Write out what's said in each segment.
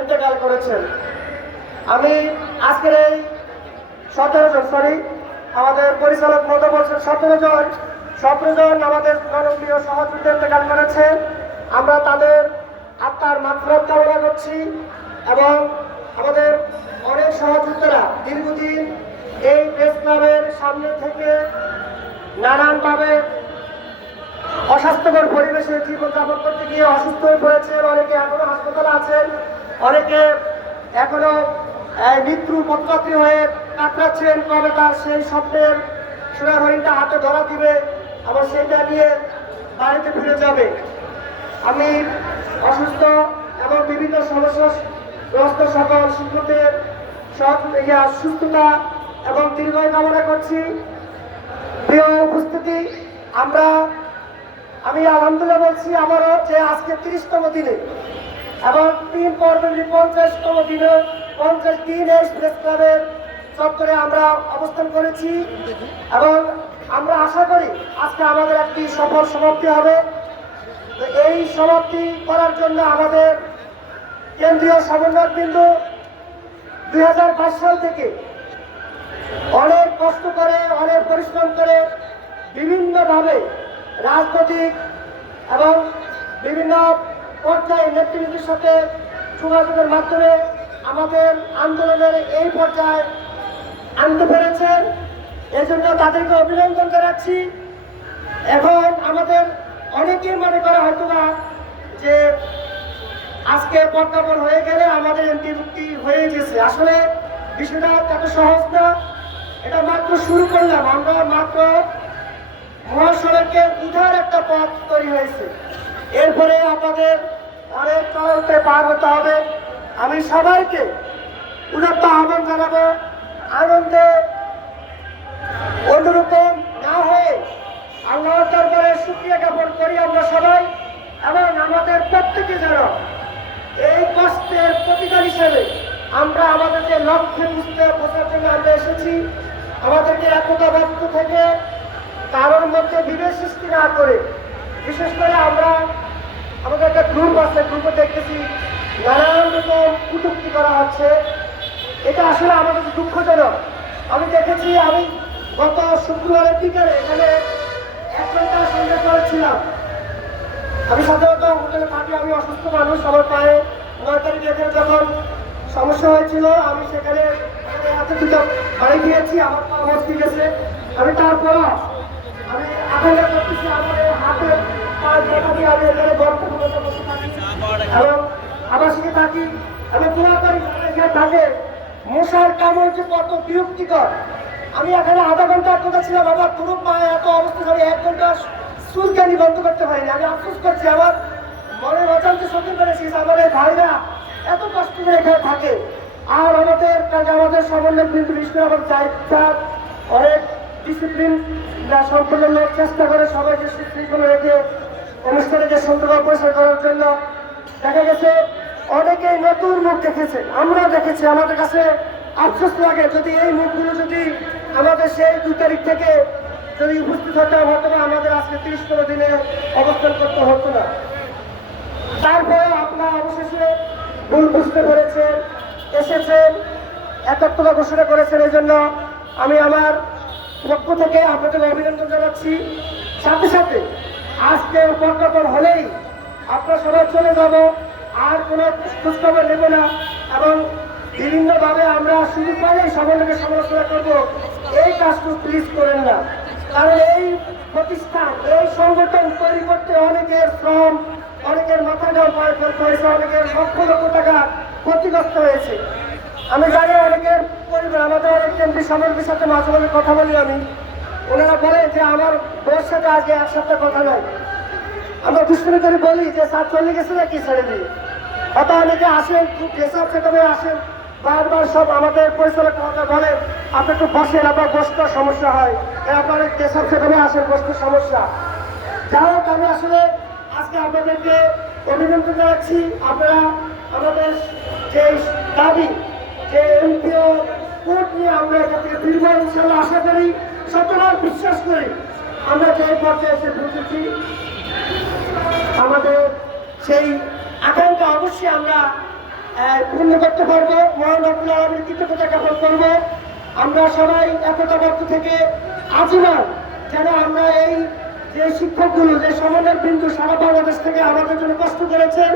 ইন্তেকাল করেছেন। আমি আজকের এই সতেরো জন সরি আমাদের পরিচালক মতো বলছেন সতেরো জন। সতেরো জন আমাদের জনপ্রিয় সহযোগিতা ইন্তেকাল করেছেন আমরা তাদের আত্মার মাত্রাত কামনা করছি এবং আমাদের অনেক সহযোগিতারা দীর্ঘদিন এই প্রেস ক্লাবের সামনে থেকে নানানভাবে অস্বাস্থ্যকর পরিবেশে জীবনযাপন করতে গিয়ে অসুস্থ হয়ে পড়েছেন অনেকে এখনও হাসপাতালে আছেন অনেকে এখনও মৃত্যু পথযাত্রী হয়ে কাটাচ্ছেন কবে তার সেই স্বপ্নের সোনার হরিণটা হাতে ধরা দিবে আবার সেটা নিয়ে বাড়িতে ফিরে যাবে। আমি অসুস্থ এবং বিভিন্ন সমস্যাগ্রস্ত সকল ইয়া, সুস্থতা এবং দীর্ঘায়ু কামনা করছি। প্রিয় উপস্থিতি আমরা আমি আলহামদুলিল্লাহ বলছি, আমারও যে আজকে তিরিশতম দিনে এবং তিন পর্বে পঞ্চাশতম দিনে, পঞ্চাশ দিন প্রেস ক্লাবের চত্বরে আমরা অবস্থান করেছি এবং আমরা আশা করি আজকে আমাদের একটি সফল সমাপ্তি হবে। তো এই সমাপ্তি করার জন্য আমাদের কেন্দ্রীয় সমন্বয় বিন্দু দুই সাল থেকে অনেক কষ্ট করে, অনেক পরিশ্রম করে বিভিন্নভাবে রাজনৈতিক এবং বিভিন্ন পর্যায়ে নেতৃবৃন্দের সাথে যোগাযোগের মাধ্যমে আমাদের আন্দোলনের এই পর্যায়ে আনতে পেরেছেন। এজন্য তাদেরকে অভিনন্দন জানাচ্ছি। এখন আমাদের অনেকেই মনে করা হয়তো না যে আজকে প্রজ্ঞাপন হয়ে গেলে আমাদের এমপি মুক্তি হয়ে গেছে। আসলে বিষয়টা এত সহজ না। এটা মাত্র শুরু করলাম। আমরা মাত্র মহাসড়কে উঠার একটা পথ তৈরি হয়েছে। এরপরে আমাদের অনেক পার হতে হবে। আমি সবাইকে উদাত্ত আহ্বান জানাব, আনন্দে অন্যরকম না হয়ে আল্লাহর দরবারে শুক্রিয়া জ্ঞাপন করি আমরা সবাই, এবং আমাদের প্রত্যেকে যেন এই কষ্টের প্রতিকার হিসেবে আমরা আমাদের যে লক্ষ্যে বুঝতে বোঝার জন্য আমরা এসেছি। আমাদেরকে একতাবদ্ধ থেকে কারোর মধ্যে বিভেদ সৃষ্টি না করে, বিশেষ করে আমরা আমাদের একটা গ্রুপ আছে গ্রুপে দেখতেছি নানান রকম কুটুক্তি করা হচ্ছে। এটা আসলে কাছে দুঃখজনক। আমি দেখেছি, আমি গত শুক্রবারের বিকালে এখানে এক ঘণ্টা সঙ্গে করেছিলাম আমি সাধারণত হোটেলে থাকি, আমি অসুস্থ মানুষ, আমার পায়ে নয় তারিখে এখানে যখন সমস্যা হয়েছিল, আমি সেখানে হাতে দুটো বাড়ি গিয়েছি, আমার পা গেছে। আমি তারপরও এবং আবাসিকে থাকি এবং এখানে থাকে মশার কামড় যে কত বিরক্তিকর, আমি এখানে আধা ঘণ্টা কথা ছিলাম পুরো পায়ে এত অবস্থা আমি এক ঘণ্টা চুলকানি বন্ধ করতে পারিনি আমি আফসোস করছি, আমার মনের অজান্তে সত্যি পেরেছি যে আমাদের ভাইরা এত কষ্ট এখানে থাকে। আর আমাদের আমাদের সমন্বয় বিন্দু বিষ্ণু আমার চাইটা অনেক ডিসিপ্লিন সম্পূর্ণ চেষ্টা করে সবাই সবাইকে সুশৃঙ্খলা রেখে অনুষ্ঠানকে সুন্দরভাবে পরিচালনা করার জন্য দেখা গেছে, অনেকেই নতুন মুখ দেখেছে আমরা দেখেছি, আমাদের কাছে আফসোস লাগে যদি এই মুখগুলো যদি আমাদের সেই দু তারিখ থেকে যদি উপস্থিত হতে হতো না আমাদের আজকে তিরিশ কোনো দিনে অবস্থান করতে হতো না। তারপরে আপনারা অবশেষে ভুল বুঝতে পেরেছেন, এসেছেন একাত্মতা ঘোষণা করেছেন এই জন্য আমি আমার পক্ষ থেকে আপনাদের অভিনন্দন জানাচ্ছি। সাথে সাথে আজকে প্রজ্ঞাপন হলেই আপনারা সবাই চলে যাব। আর কোনো খোঁজখবর নেব না এবং বিভিন্নভাবে আমরা সুযোগ পাইলেই সমন্বয়কে সমালোচনা করব। এই কাজটুকু প্লিজ করেন না। কারণ এই প্রতিষ্ঠান, এই সংগঠন তৈরি করতে অনেকের শ্রম, অনেকের মাথা হয়েছে অনেকের লক্ষ লক্ষ টাকা ক্ষতিগ্রস্ত হয়েছে। আমি জানি অনেকের আমাদের কেন্দ্রীয় সমাজের সাথে মাঝে মাঝে কথা বলি আমি। ওনারা বলেন যে আমার বউর সাথে আজকে এক সপ্তাহ কথা নাই। আমরা দুষ্করি করে বলি যে, স্যার চলে গেছে নাকি ছেড়ে দিয়ে? হয়তো অনেকে আসেন ডেসাপ সেখানে আসেন। বারবার সব আমাদের পরিচালক মহোদয় বলেন, আপনি একটু বসেন, আপনার বসতে সমস্যা হয়। আপনার ডেসাপ সেখানে আসেন, বসতে সমস্যা। যাই হোক, আমি আসলে আজকে আপনাদেরকে অভিনন্দন জানাচ্ছি। আপনারা আমাদের যে দাবি, যে কোর্ট নিয়ে আমরা এখান থেকে ফিরবো ইনশাল্লাহ আশা করি, শতভাগ বিশ্বাস করি। আমরা যে পর্যায়ে এসে পৌঁছেছি, আমাদের সেই আকাঙ্ক্ষা অবশ্যই আমরা পূর্ণ করতে পারব। মহান রব্বুল আলমীর কৃতজ্ঞতা জ্ঞাপন করব। আমরা সবাই একতাবদ্ধ থেকে আজীবন যেন আমরা এই যে শিক্ষকগুলো, যে সমাজের বিন্দু সারা বাংলাদেশ থেকে আমাদের জন্য কষ্ট করেছেন,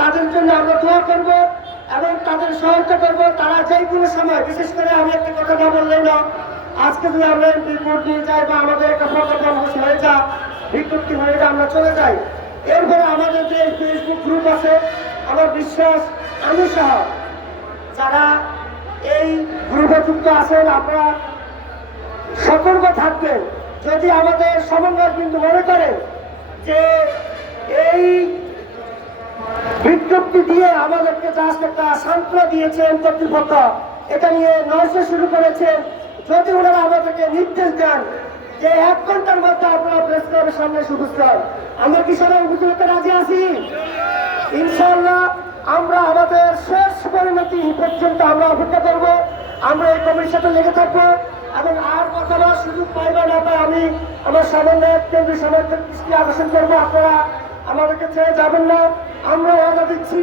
তাদের জন্য আমরা দোয়া করব। এবং তাদের সহায়তা করব। তারা যেই কোনো সময়, বিশেষ করে আমি একটা কথা না বললেই না, আজকে যদি আমরা ভোট নিয়ে যাই বা আমাদের একটা প্রকল্প হয়ে যা বিজ্ঞপ্তি হয়ে যা আমরা চলে যাই। এরপরে আমাদের যে ফেসবুক গ্রুপ আছে, আমার বিশ্বাস, আমি সহ যারা এই গ্রুপে যুক্ত আছেন, আপনারা সতর্ক থাকবেন। যদি আমাদের সমন্বয় কিন্তু মনে করে যে এই বিজ্ঞপ্তি দিয়ে আমাদেরকে জাস্ট একটা সান্ত্বনা দিয়েছেন কর্তৃপক্ষ। এটা নিয়ে নয়সে শুরু করেছেন। যদি ওনারা আমাদেরকে নির্দেশ দেন যে এক ঘণ্টার মধ্যে আপনারা প্রেস ক্লাবের সামনে উপস্থিত হন। আমরা কি সবাই উপস্থিত রাজি আছি? ইনশাল্লাহ আমরা আমাদের শেষ পরিণতি পর্যন্ত আমরা অপেক্ষা করব। আমরা এই কমিটির সাথে লেগে থাকব এবং আর কথা বলার সুযোগ পাই বা না পাই আমি আমার সামনে কেন্দ্রীয় সমাজের দৃষ্টি আকর্ষণ করব। আপনারা আমাদেরকে ছেড়ে যাবেন না। আমরা ওয়াদা দিচ্ছি,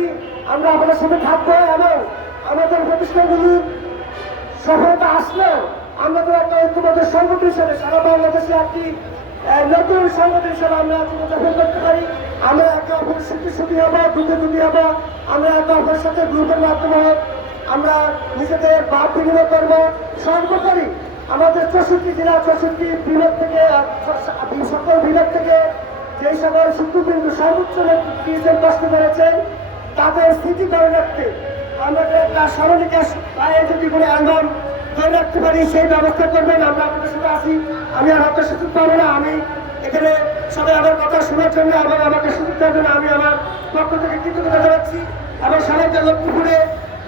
আমরা আপনাদের সাথে থাকব এবং আমাদের প্রতিষ্ঠানগুলি সফলতা আসলেও আমরা তো একটা ঐক্যবদ্ধ সংগঠন হিসেবে সারা বাংলাদেশে একটি নতুন সংগঠন হিসেবে আমরা জীবনযাপন করতে পারি। আমরা একে অপর সুখী সুখী হব, দুঃখে দুঃখী হব। আমরা একে অপরের সাথে গ্রুপের মাধ্যমে আমরা নিজেদের ভাব বিনিময় করব। সর্বোপরি আমাদের চৌষট্টি জেলা চৌষট্টি বিভাগ থেকে সকল বিভাগ থেকে যেই সকল শুক্রবিন্দু সর্বোচ্চ নেতৃত্ব কষ্ট করেছেন, তাদের স্থিতি ধরে রাখতে আমাদের একটা স্মরণিকা পায়ে যদি করে আন্দোলন ধরে রাখতে পারি, সেই ব্যবস্থা করবেন, আমরা আপনাদের সাথে আসি আমি আর আপনার সুযোগ পাবো না, আমি এখানে সবাই আমার কথা শোনার জন্য এবং আমাকে সুযোগ দেওয়ার জন্য আমি আমার পক্ষ থেকে কৃতজ্ঞতা জানাচ্ছি, এবং সবাইকে লক্ষ্মীপুরে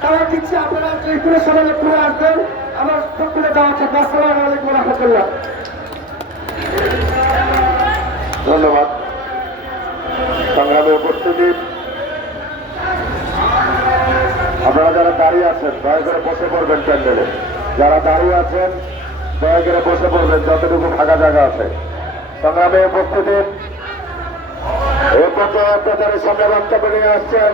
দাওয়া দিচ্ছি, আপনারা জয়পুরে সবাই লক্ষ্মীপুরে আসবেন, আমার পক্ষ দেওয়া থাকবে। আসসালামু আলাইকুম রহমতুল্লাহ। ধন্যবাদ। সংগ্রামে উপস্থিতি। আপনারা যারা দাঁড়িয়ে আছেন, দয়া করে বসে পড়বেন প্যান্ডেলে। যারা দাঁড়িয়ে আছেন, দয়া করে বসে পড়বেন, যতটুকু ফাঁকা জায়গা আছে। সংগ্রামে উপস্থিতি। বক্তব্য নিয়ে আসছেন